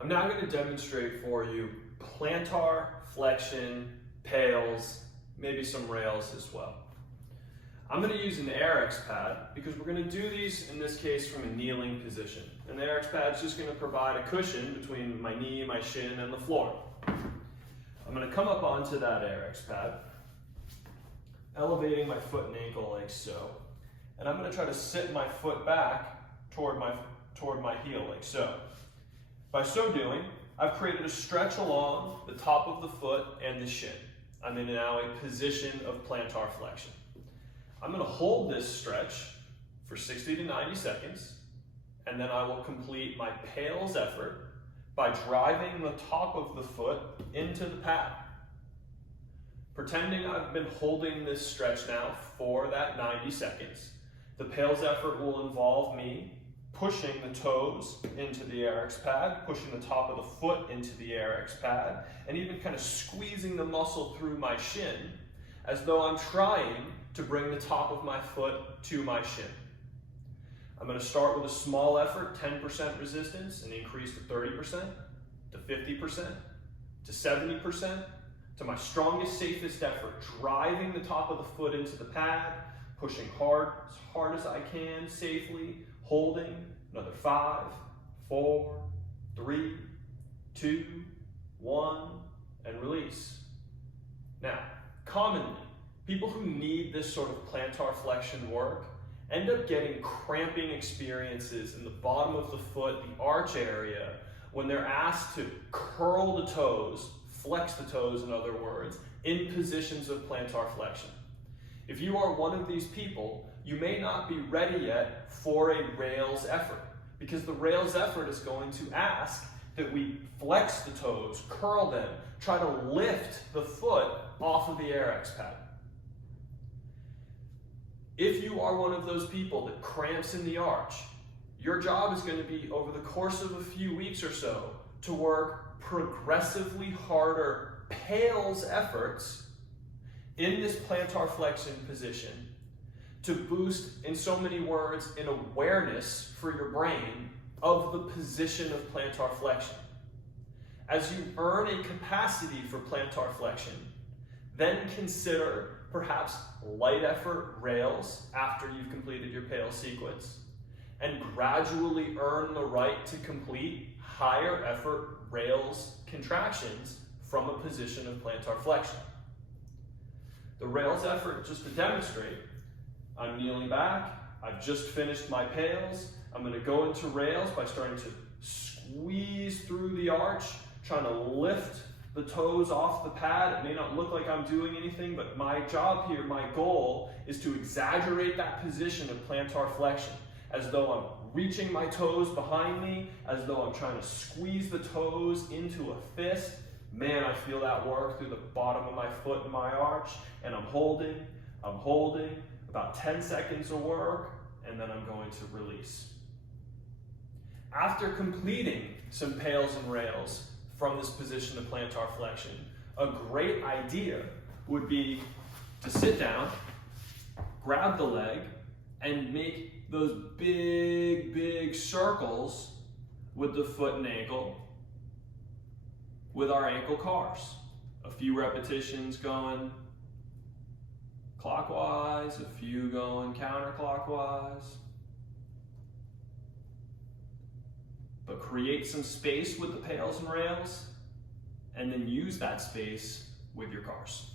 I'm now going to demonstrate for you plantar, flexion, PAILs, maybe some rails as well. I'm going to use an AirX pad because we're going to do these, in this case, from a kneeling position. And the AirX pad is just going to provide a cushion between my knee, my shin, and the floor. I'm going to come up onto that AirX pad, elevating my foot and ankle like so. And I'm going to try to sit my foot back toward my heel like so. By so doing, I've created a stretch along the top of the foot and the shin. I'm in now a position of plantar flexion. I'm going to hold this stretch for 60 to 90 seconds, and then I will complete my PAILs effort by driving the top of the foot into the pad. Pretending I've been holding this stretch now for that 90 seconds, the PAILs effort will involve me pushing the toes into the AirX pad, pushing the top of the foot into the AirX pad, and even kind of squeezing the muscle through my shin as though I'm trying to bring the top of my foot to my shin. I'm going to start with a small effort, 10% resistance, and increase to 30%, to 50%, to 70%, to my strongest, safest effort, driving the top of the foot into the pad, pushing hard as I can, safely, holding, another 5, 4, 3, 2, 1, and release. Now, commonly, people who need this sort of plantar flexion work end up getting cramping experiences in the bottom of the foot, the arch area, when they're asked to curl the toes, flex the toes in other words, in positions of plantar flexion. If you are one of these people, you may not be ready yet for a rails effort, because the rails effort is going to ask that we flex the toes, curl them, try to lift the foot off of the AirX pad. If you are one of those people that cramps in the arch, your job is going to be, over the course of a few weeks or so, to work progressively harder PAILs efforts in this plantar flexion position to boost, in so many words, an awareness for your brain of the position of plantar flexion. As you earn a capacity for plantar flexion, then consider perhaps light effort rails after you've completed your PAIL sequence, and gradually earn the right to complete higher effort rails contractions from a position of plantar flexion. The rails effort, just to demonstrate, I'm kneeling back, I've just finished my PAILs, I'm going to go into rails by starting to squeeze through the arch, trying to lift the toes off the pad. It may not look like I'm doing anything, but my job here, my goal, is to exaggerate that position of plantar flexion, as though I'm reaching my toes behind me, as though I'm trying to squeeze the toes into a fist. Man, I feel that work through the bottom of my foot and my arch, and I'm holding, about 10 seconds of work, and then I'm going to release. After completing some PAILs and rails from this position of plantar flexion, a great idea would be to sit down, grab the leg, and make those big circles with the foot and ankle with our ankle cars. A few repetitions going clockwise, a few going counterclockwise. But create some space with the PAILs and rails, and then use that space with your cars.